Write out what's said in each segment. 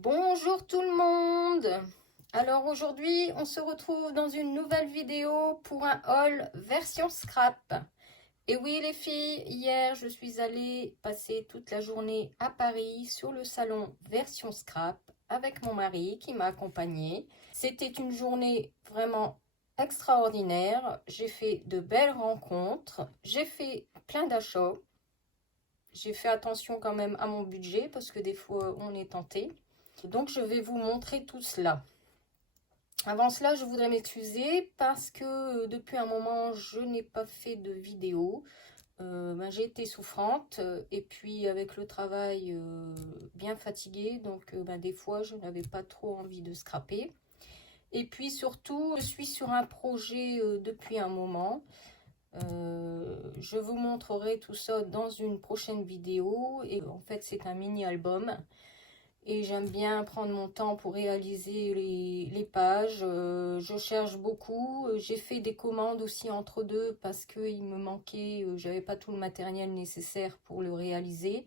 Bonjour tout le monde. Alors aujourd'hui on se retrouve dans une nouvelle vidéo pour un haul version scrap. Et oui les filles, hier je suis allée passer toute la journée à Paris sur le salon version scrap avec mon mari qui m'a accompagnée. C'était une journée vraiment extraordinaire. J'ai fait de belles rencontres, j'ai fait plein d'achats. J'ai fait attention quand même à mon budget parce que des fois on est tenté. Donc je vais vous montrer tout cela. Avant cela, je voudrais m'excuser parce que depuis un moment, je n'ai pas fait de vidéo. J'ai été souffrante et puis avec le travail bien fatiguée, donc des fois, je n'avais pas trop envie de scraper. Et puis surtout, je suis sur un projet depuis un moment. Je vous montrerai tout ça dans une prochaine vidéo. Et en fait, c'est un mini-album. Et j'aime bien prendre mon temps pour réaliser les pages. Je cherche beaucoup. J'ai fait des commandes aussi entre deux parce qu'il me manquait, j'avais pas tout le matériel nécessaire pour le réaliser.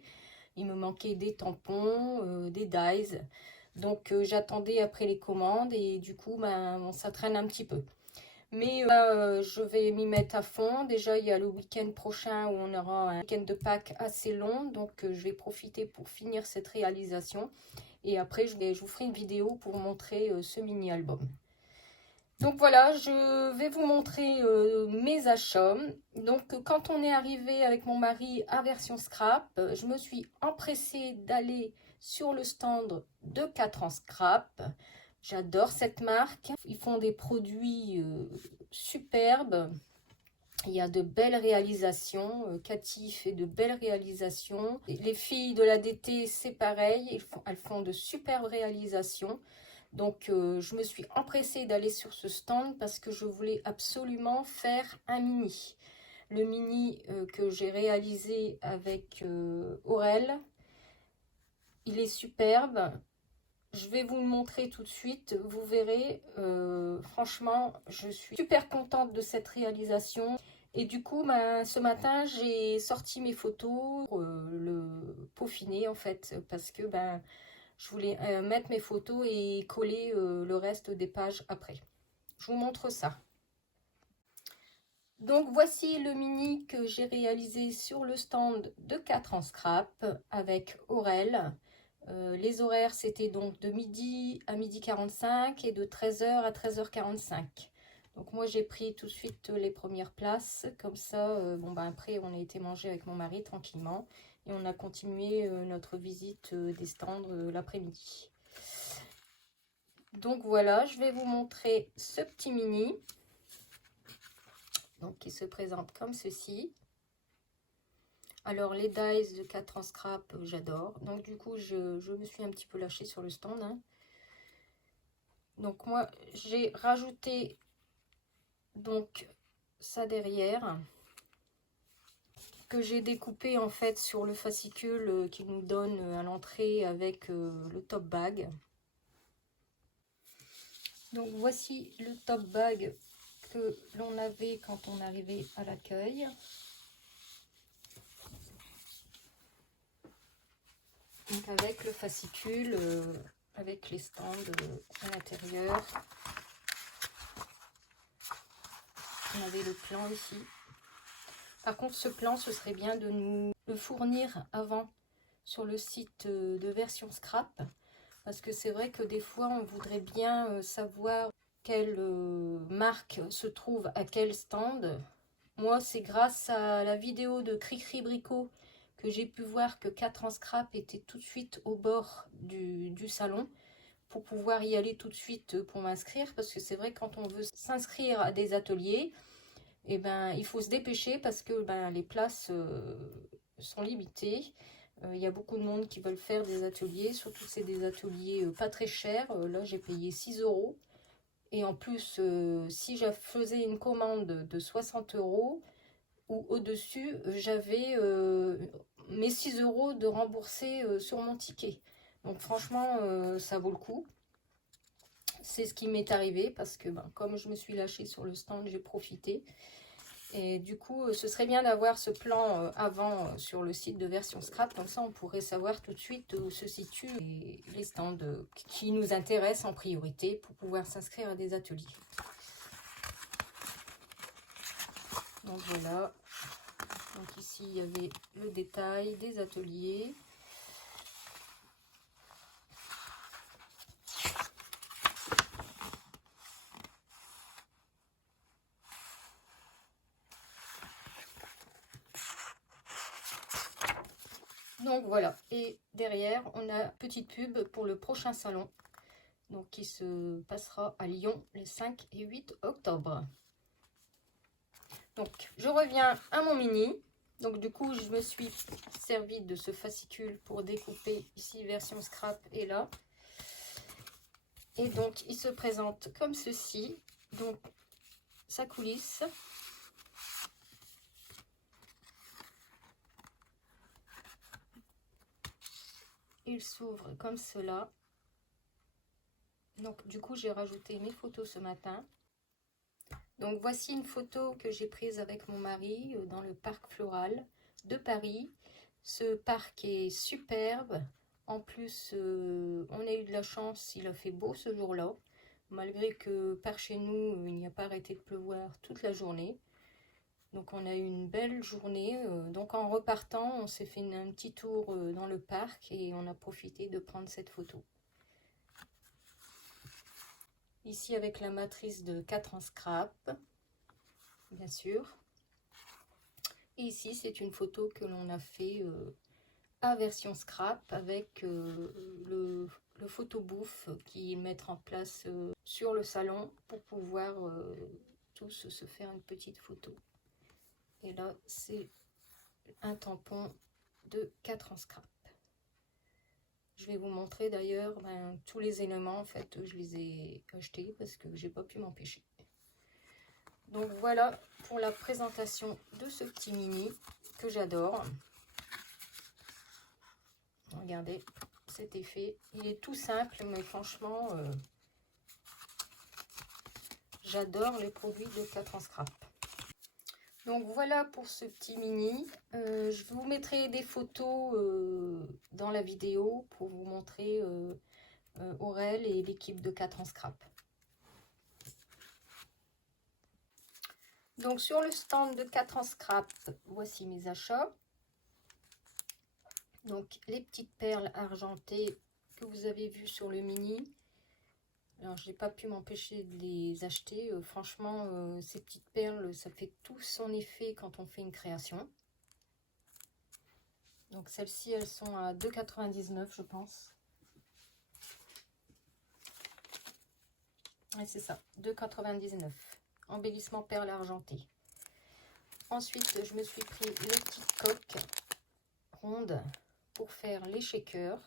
Il me manquait des tampons, des dies. Donc j'attendais après les commandes et du coup ça traîne un petit peu. Mais je vais m'y mettre à fond. Déjà, il y a le week-end prochain où on aura un week-end de Pâques assez long. Donc, je vais profiter pour finir cette réalisation. Et après, je vous ferai une vidéo pour montrer ce mini-album. Donc voilà, je vais vous montrer mes achats. Donc, quand on est arrivé avec mon mari à Version Scrap, je me suis empressée d'aller sur le stand de 4 ans Scrap. J'adore cette marque. Ils font des produits superbes. Il y a de belles réalisations. Cathy fait de belles réalisations. Les filles de l'ADT, c'est pareil. Elles font de superbes réalisations. Donc, je me suis empressée d'aller sur ce stand parce que je voulais absolument faire un mini. Le mini que j'ai réalisé avec Aurel, il est superbe. Je vais vous le montrer tout de suite, vous verrez, franchement, je suis super contente de cette réalisation. Et du coup, ce matin, j'ai sorti mes photos pour le peaufiner en fait, parce que je voulais mettre mes photos et coller le reste des pages après. Je vous montre ça. Donc voici le mini que j'ai réalisé sur le stand de 4 ans scrap avec Aurel. Les horaires, c'était donc de midi à midi 45 et de 13h à 13h45. Donc moi, j'ai pris tout de suite les premières places. Comme ça, après, on a été manger avec mon mari tranquillement. Et on a continué notre visite des stands l'après-midi. Donc voilà, je vais vous montrer ce petit mini. Donc qui se présente comme ceci. Alors les dies de 4 ans scrap, j'adore. Donc du coup, je me suis un petit peu lâchée sur le stand. Donc moi, j'ai rajouté donc ça derrière, que j'ai découpé en fait sur le fascicule qui nous donne à l'entrée avec le top bag. Donc voici le top bag que l'on avait quand on arrivait à l'accueil. Donc avec le fascicule, avec les stands à l'intérieur. On avait le plan ici. Par contre, ce plan, ce serait bien de nous le fournir avant sur le site de Version Scrap. Parce que c'est vrai que des fois, on voudrait bien savoir quelle marque se trouve à quel stand. Moi, c'est grâce à la vidéo de Cricri Bricot que j'ai pu voir que 4 ans Scrap était tout de suite au bord du salon pour pouvoir y aller tout de suite pour m'inscrire. Parce que c'est vrai, quand on veut s'inscrire à des ateliers, et il faut se dépêcher parce que les places sont limitées. Il y a beaucoup de monde qui veulent faire des ateliers, surtout c'est des ateliers pas très chers. Là, j'ai payé 6 €. Et en plus, si je faisais une commande de 60 € ou au-dessus, j'avais mes 6 € de remboursés sur mon ticket. Donc franchement, ça vaut le coup. C'est ce qui m'est arrivé parce que comme je me suis lâchée sur le stand, j'ai profité. Et du coup, ce serait bien d'avoir ce plan avant sur le site de Version Scrap. Comme ça, on pourrait savoir tout de suite où se situent les stands qui nous intéressent en priorité pour pouvoir s'inscrire à des ateliers. Donc voilà. Donc ici, il y avait le détail des ateliers. Donc voilà, et derrière, on a une petite pub pour le prochain salon, donc qui se passera à Lyon les 5 et 8 octobre. Donc, je reviens à mon mini. Donc, du coup, je me suis servi de ce fascicule pour découper ici, version scrap et là. Et donc, il se présente comme ceci. Donc, sa coulisse. Il s'ouvre comme cela. Donc, du coup, j'ai rajouté mes photos ce matin. Donc, voici une photo que j'ai prise avec mon mari dans le parc floral de Paris. Ce parc est superbe. En plus, on a eu de la chance, il a fait beau ce jour-là. Malgré que par chez nous, il n'y a pas arrêté de pleuvoir toute la journée. Donc, on a eu une belle journée. Donc, en repartant, on s'est fait un petit tour dans le parc et on a profité de prendre cette photo. Ici, avec la matrice de 4 en scrap, bien sûr. Et ici, c'est une photo que l'on a fait à version scrap avec le photobouffe qui mettre en place sur le salon pour pouvoir tous se faire une petite photo. Et là, c'est un tampon de 4 en scrap. Je vais vous montrer d'ailleurs tous les éléments. En fait, je les ai achetés parce que j'ai pas pu m'empêcher. Donc voilà pour la présentation de ce petit mini que j'adore. Regardez cet effet. Il est tout simple, mais franchement, j'adore les produits de 4 en scrap. Donc voilà pour ce petit mini. Je vous mettrai des photos dans la vidéo pour vous montrer Aurel et l'équipe de 4 en scrap. Donc sur le stand de 4 en scrap, voici mes achats. Donc les petites perles argentées que vous avez vues sur le mini. Alors je n'ai pas pu m'empêcher de les acheter. Franchement, ces petites perles, ça fait tout son effet quand on fait une création. Donc celles-ci, elles sont à 2,99 € je pense. Et c'est ça, 2,99 €. Embellissement perles argentées. Ensuite, je me suis pris les petites coques rondes pour faire les shakers.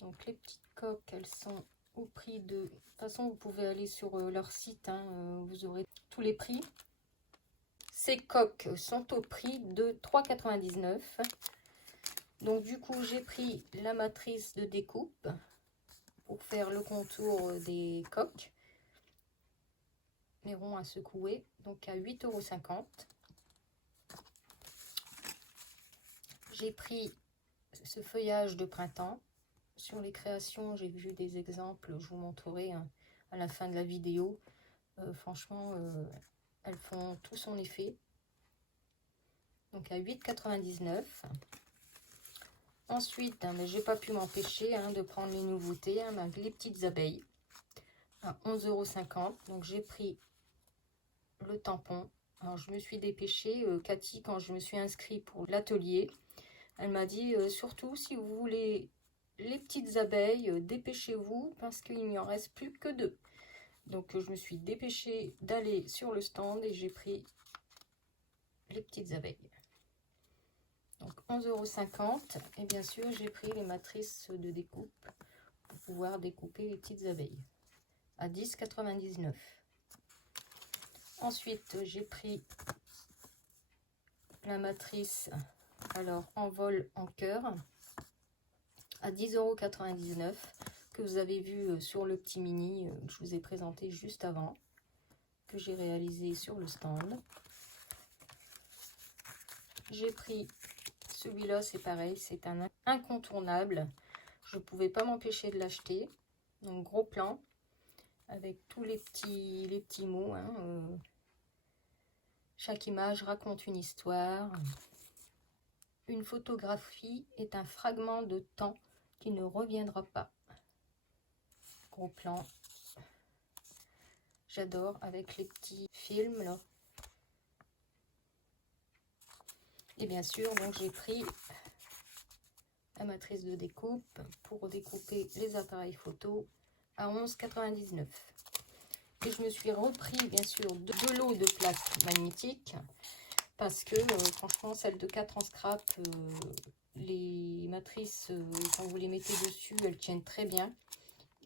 Donc les petites coques, elles sont au prix de... De toute façon, vous pouvez aller sur leur site, hein, vous aurez tous les prix. Ces coques sont au prix de 3,99 €. Donc du coup, j'ai pris la matrice de découpe pour faire le contour des coques. Les ronds à secouer, donc à 8,50 €. J'ai pris ce feuillage de printemps. Sur les créations, j'ai vu des exemples, je vous montrerai à la fin de la vidéo. Franchement, elles font tout son effet. Donc à 8,99 €. Ensuite, mais j'ai pas pu m'empêcher de prendre les nouveautés, les petites abeilles à 11,50 €. Donc j'ai pris le tampon. Alors je me suis dépêchée. Cathy, quand je me suis inscrite pour l'atelier, elle m'a dit surtout si vous voulez les petites abeilles, dépêchez-vous parce qu'il n'y en reste plus que 2. Donc je me suis dépêchée d'aller sur le stand et j'ai pris les petites abeilles. Donc 11,50 € et bien sûr j'ai pris les matrices de découpe pour pouvoir découper les petites abeilles à 10,99 €. Ensuite j'ai pris la matrice en vol en cœur à 10,99 € que vous avez vu sur le petit mini que je vous ai présenté juste avant. que j'ai réalisé sur le stand. J'ai pris celui-là, c'est pareil, c'est un incontournable. Je ne pouvais pas m'empêcher de l'acheter. Donc gros plan, avec tous les petits mots. Hein, chaque image raconte une histoire. Une photographie est un fragment de temps qui ne reviendra pas. Gros plan. J'adore avec les petits films là. Et bien sûr, donc j'ai pris la matrice de découpe pour découper les appareils photo à 11,99 €. Et je me suis repris bien sûr de l'eau de plaque magnétique parce que franchement celle de 4 en scrap, les matrices quand vous les mettez dessus elles tiennent très bien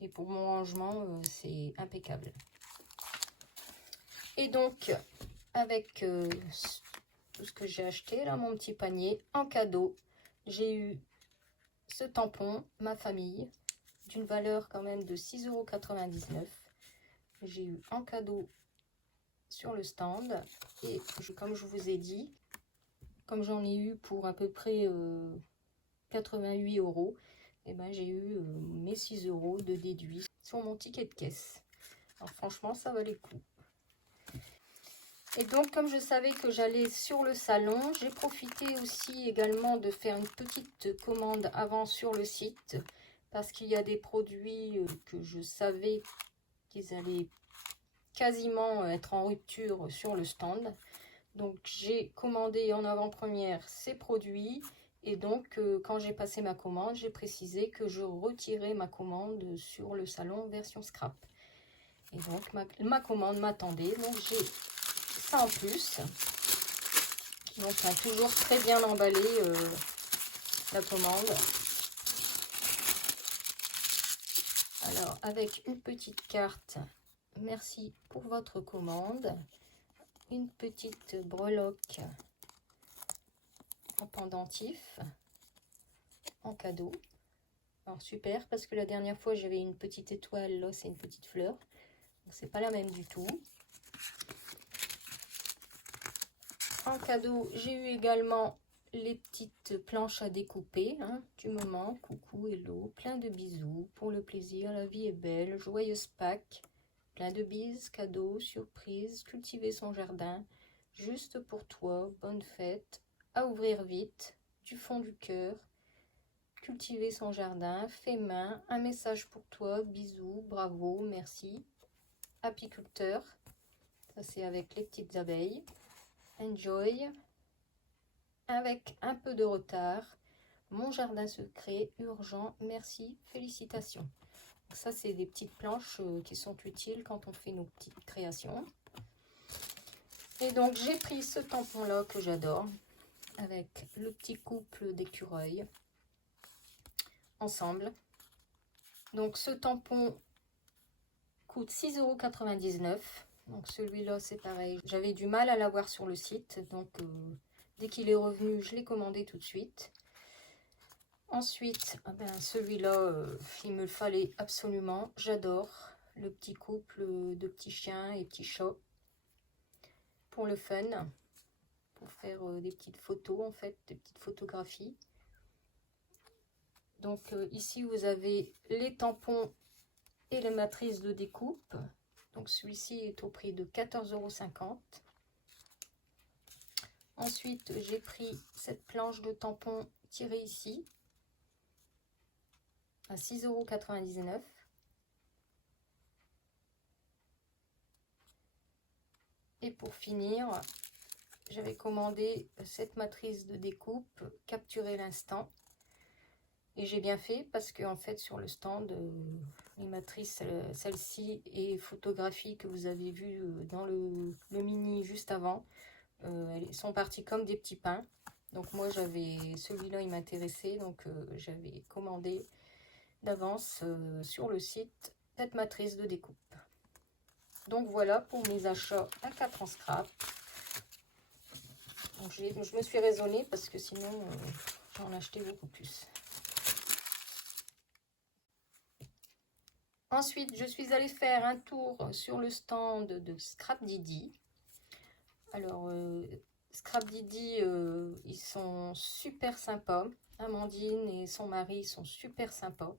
et pour mon rangement c'est impeccable. Et donc avec tout ce que j'ai acheté là, mon petit panier en cadeau, j'ai eu ce tampon ma famille d'une valeur quand même de 6,99 €. J'ai eu en cadeau sur le stand et comme je vous ai dit, comme j'en ai eu pour à peu près 88 €, et ben j'ai eu mes 6 € de déduit sur mon ticket de caisse. Alors franchement ça valait le coup. Et donc comme je savais que j'allais sur le salon, j'ai profité aussi également de faire une petite commande avant sur le site parce qu'il y a des produits que je savais qu'ils allaient quasiment être en rupture sur le stand. Donc j'ai commandé en avant-première ces produits et donc quand j'ai passé ma commande, j'ai précisé que je retirais ma commande sur le salon version scrap. Et donc ma commande m'attendait, donc j'ai ça en plus. Donc toujours très bien emballé la commande. Alors avec une petite carte, merci pour votre commande. Une petite breloque en pendentif en cadeau. Alors super parce que la dernière fois j'avais une petite étoile, là c'est une petite fleur. C'est pas la même du tout. En cadeau, j'ai eu également les petites planches à découper hein, du moment. Coucou, hello, plein de bisous, pour le plaisir, la vie est belle, joyeuse Pâques, plein de bises, cadeaux, surprises, cultiver son jardin, juste pour toi, bonne fête, à ouvrir vite, du fond du cœur, cultiver son jardin, fait main, un message pour toi, bisous, bravo, merci, apiculteur, ça c'est avec les petites abeilles. Enjoy, avec un peu de retard, mon jardin secret, urgent, merci, félicitations. Ça, c'est des petites planches qui sont utiles quand on fait nos petites créations. Et donc, j'ai pris ce tampon-là que j'adore, avec le petit couple d'écureuils, ensemble. Donc, ce tampon coûte 6,99 €. Donc celui-là c'est pareil, j'avais du mal à l'avoir sur le site, donc dès qu'il est revenu je l'ai commandé tout de suite. Ensuite celui-là il me le fallait absolument, j'adore le petit couple de petits chiens et petits chats pour le fun, pour faire des petites photos en fait, des petites photographies. Donc ici vous avez les tampons et les matrices de découpe. Donc celui-ci est au prix de 14,50 €. Ensuite, j'ai pris cette planche de tampon tirée ici à 6,99 €. Et pour finir, j'avais commandé cette matrice de découpe, capturer l'instant. Et j'ai bien fait parce que en fait sur le stand, les matrices, celle-ci et photographie que vous avez vu dans le mini juste avant, elles sont parties comme des petits pains. Donc moi j'avais celui-là, il m'intéressait, donc j'avais commandé d'avance sur le site cette matrice de découpe. Donc voilà pour mes achats à 4 en scrap. Donc je me suis raisonnée parce que sinon j'en achetais beaucoup plus. Ensuite, je suis allée faire un tour sur le stand de Scrap Didi. Alors, Scrap Didi, ils sont super sympas. Amandine et son mari sont super sympas.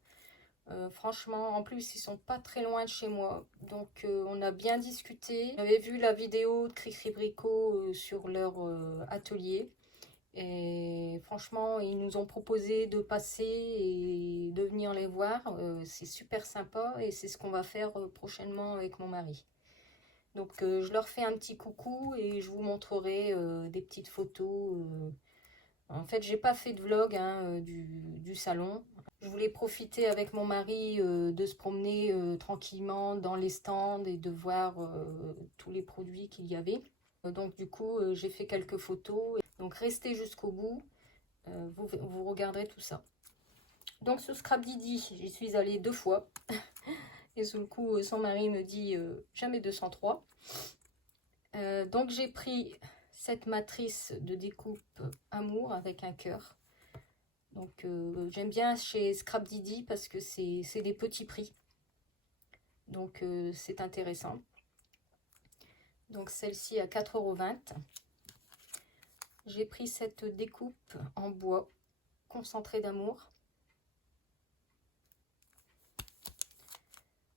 Franchement, en plus, ils sont pas très loin de chez moi. Donc, on a bien discuté. J'avais vu la vidéo de Cricri Bricot sur leur atelier. Et franchement, ils nous ont proposé de passer et de venir les voir. C'est super sympa et c'est ce qu'on va faire prochainement avec mon mari. Donc, je leur fais un petit coucou et je vous montrerai des petites photos. En fait, j'ai pas fait de vlog hein, du salon. Je voulais profiter avec mon mari de se promener tranquillement dans les stands et de voir tous les produits qu'il y avait. Donc du coup, j'ai fait quelques photos. Donc restez jusqu'au bout, vous regarderez tout ça. Donc ce Scrap Didi, j'y suis allée 2 fois. Et sous le coup, son mari me dit jamais 203. Donc j'ai pris cette matrice de découpe Amour avec un cœur. Donc j'aime bien chez Scrap Didi parce que c'est des petits prix. Donc c'est intéressant. Donc celle-ci à 4,20 €. J'ai pris cette découpe en bois concentré d'amour.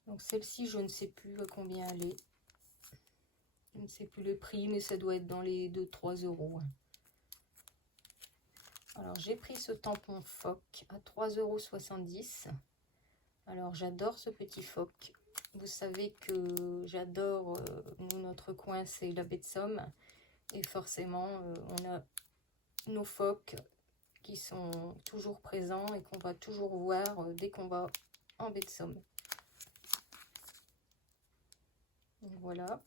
Donc celle-ci, je ne sais plus à combien elle est. Je ne sais plus le prix, mais ça doit être dans les 2-3 €. Alors j'ai pris ce tampon phoque à 3,70 €. Alors j'adore ce petit phoque. Vous savez que j'adore, nous, notre coin c'est la baie de Somme. Et forcément, on a nos phoques qui sont toujours présents et qu'on va toujours voir dès qu'on va en baie de Somme. Donc voilà.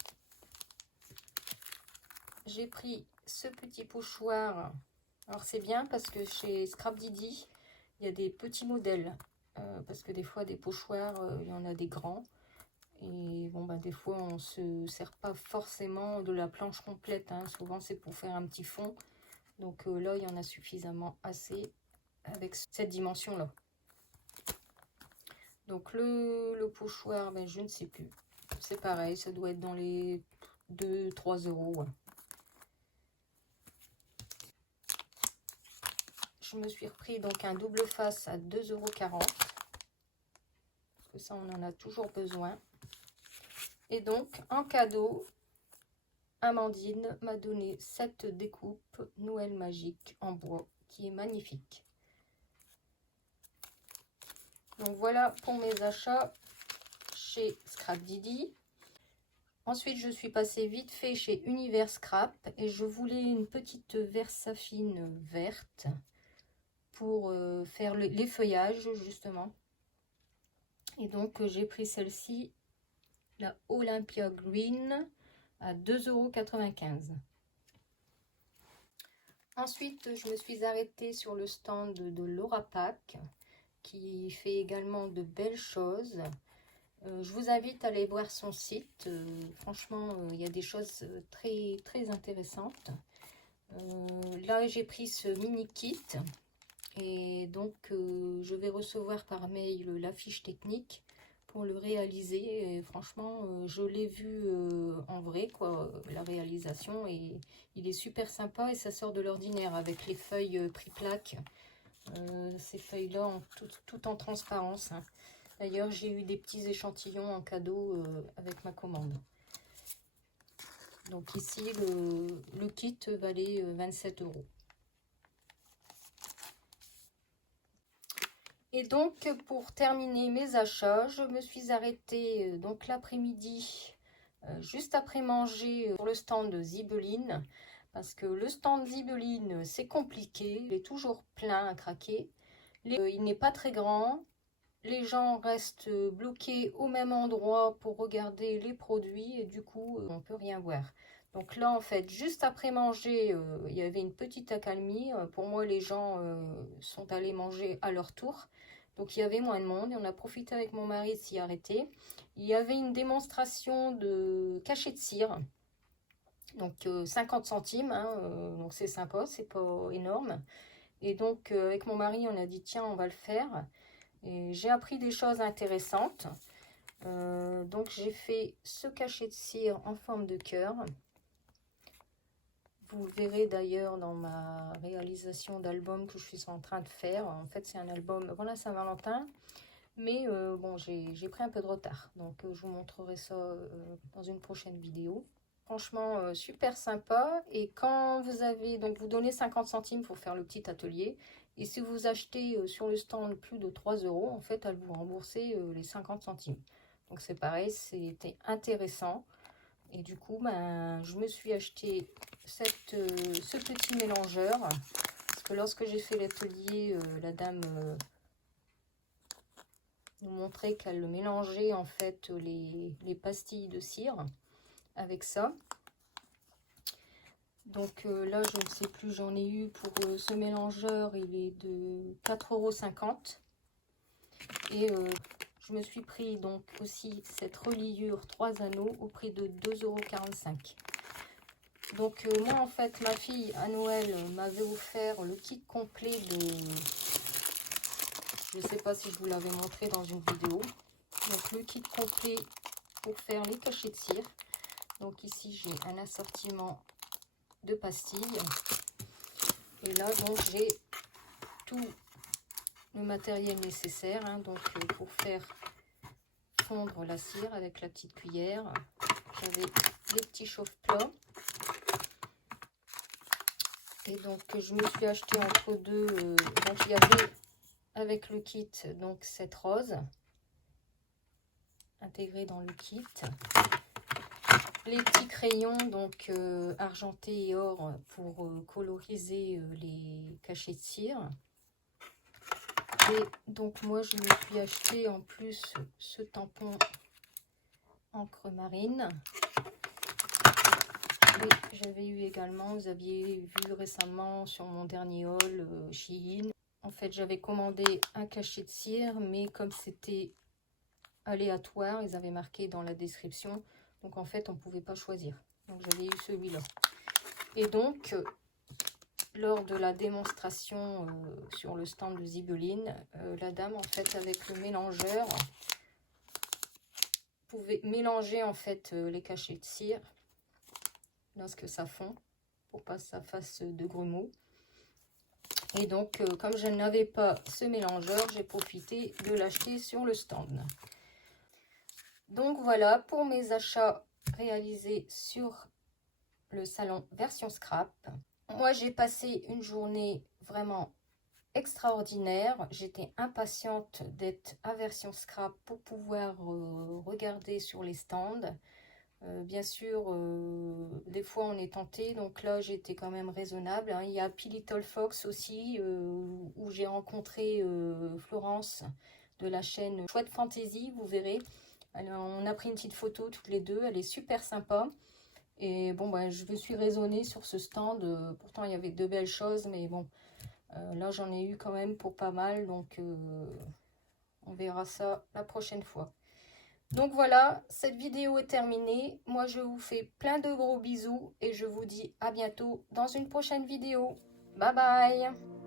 J'ai pris ce petit pochoir. Alors c'est bien parce que chez Scrap Didi, il y a des petits modèles. Parce que des fois, des pochoirs, il y en a des grands. Et bon, bah, des fois, on ne se sert pas forcément de la planche complète. Hein. Souvent, c'est pour faire un petit fond. Donc là, il y en a suffisamment assez avec cette dimension-là. Donc le pochoir, ben, je ne sais plus. C'est pareil, ça doit être dans les 2-3 €. Je me suis repris donc un double face à 2,40 €. Parce que ça, on en a toujours besoin. Et donc, en cadeau, Amandine m'a donné cette découpe Noël magique en bois qui est magnifique. Donc voilà pour mes achats chez Scrap Didi. Ensuite, je suis passée vite fait chez Univers Scrap et je voulais une petite Versafine verte pour faire les feuillages justement. Et donc j'ai pris celle-ci, la Olympia Green, à 2,95 €. Ensuite, je me suis arrêtée sur le stand de Laura Pack, qui fait également de belles choses. Je vous invite à aller voir son site. Franchement, il y a des choses très, très intéressantes. Là, j'ai pris ce mini kit. Et donc, je vais recevoir par mail la fiche technique pour le réaliser. Et franchement, je l'ai vu en vrai, quoi, la réalisation. Et il est super sympa et ça sort de l'ordinaire avec les feuilles prix-plaque. Ces feuilles-là, tout en transparence. Hein. D'ailleurs, j'ai eu des petits échantillons en cadeau avec ma commande. Donc ici, le kit valait 27 €. Et donc, pour terminer mes achats, je me suis arrêtée donc l'après-midi, juste après manger, sur le stand de Zibeline. Parce que le stand Zibeline, c'est compliqué, il est toujours plein à craquer. Il n'est pas très grand. Les gens restent bloqués au même endroit pour regarder les produits et du coup, on ne peut rien voir. Donc là, en fait, juste après manger, il y avait une petite accalmie. Pour moi, les gens sont allés manger à leur tour. Donc, il y avait moins de monde et on a profité avec mon mari de s'y arrêter. Il y avait une démonstration de cachet de cire. Donc, 50 centimes. Hein, donc, c'est sympa, c'est pas énorme. Et donc, avec mon mari, on a dit, tiens, on va le faire. Et j'ai appris des choses intéressantes. Donc j'ai fait ce cachet de cire en forme de cœur. Vous le verrez d'ailleurs dans ma réalisation d'album que je suis en train de faire. En fait, c'est un album, voilà, Saint-Valentin. Mais bon, j'ai pris un peu de retard. Donc, je vous montrerai ça dans une prochaine vidéo. Franchement, super sympa. Et quand vous avez, donc vous donnez 50 centimes pour faire le petit atelier. Et si vous achetez sur le stand plus de 3 €, en fait, elle vous rembourser les 50 centimes. Donc, c'est pareil, c'était intéressant. Et du coup, ben, je me suis acheté ce petit mélangeur. Parce que lorsque j'ai fait l'atelier, la dame nous montrait qu'elle mélangeait en fait les pastilles de cire avec ça. Donc là, je ne sais plus, j'en ai eu pour ce mélangeur, il est de 4,50 €. Et je me suis pris donc aussi cette reliure 3 anneaux au prix de 2,45 €. Donc moi en fait, ma fille à Noël m'avait offert le kit complet de... Je ne sais pas si je vous l'avais montré dans une vidéo. Donc le kit complet pour faire les cachets de cire. Donc ici j'ai un assortiment de pastilles. Et là donc j'ai tout le matériel nécessaire. Donc pour faire fondre la cire avec la petite cuillère. J'avais les petits chauffe-plats. Et donc je me suis acheté entre deux. Donc il y avait avec le kit donc cette rose intégrée dans le kit. Les petits crayons donc argentés et or pour coloriser les cachets de cire. Et donc moi je me suis acheté en plus ce tampon encre marine. Et j'avais eu également, vous aviez vu récemment sur mon dernier haul Shein. En fait j'avais commandé un cachet de cire, mais comme c'était aléatoire, ils avaient marqué dans la description. Donc en fait on ne pouvait pas choisir. Donc j'avais eu celui-là. Et donc lors de la démonstration sur le stand de Zibeline, la dame en fait avec le mélangeur pouvait mélanger en fait les cachets de cire lorsque ça fond pour pas que ça fasse de grumeaux. Et donc comme je n'avais pas ce mélangeur, j'ai profité de l'acheter sur le stand. Donc voilà pour mes achats réalisés sur le salon version scrap. Moi j'ai passé une journée vraiment extraordinaire. J'étais impatiente d'être à version scrap pour pouvoir regarder sur les stands. Bien sûr, des fois on est tenté, donc là j'étais quand même raisonnable. Il y a P Little Fox aussi, où j'ai rencontré Florence de la chaîne Chouette Fantasy, vous verrez. Alors, on a pris une petite photo toutes les deux, elle est super sympa. Et bon, bah, je me suis raisonnée sur ce stand. Pourtant, il y avait de belles choses, mais bon, là, j'en ai eu quand même pour pas mal. Donc, on verra ça la prochaine fois. Donc voilà, cette vidéo est terminée. Moi, je vous fais plein de gros bisous et je vous dis à bientôt dans une prochaine vidéo. Bye bye!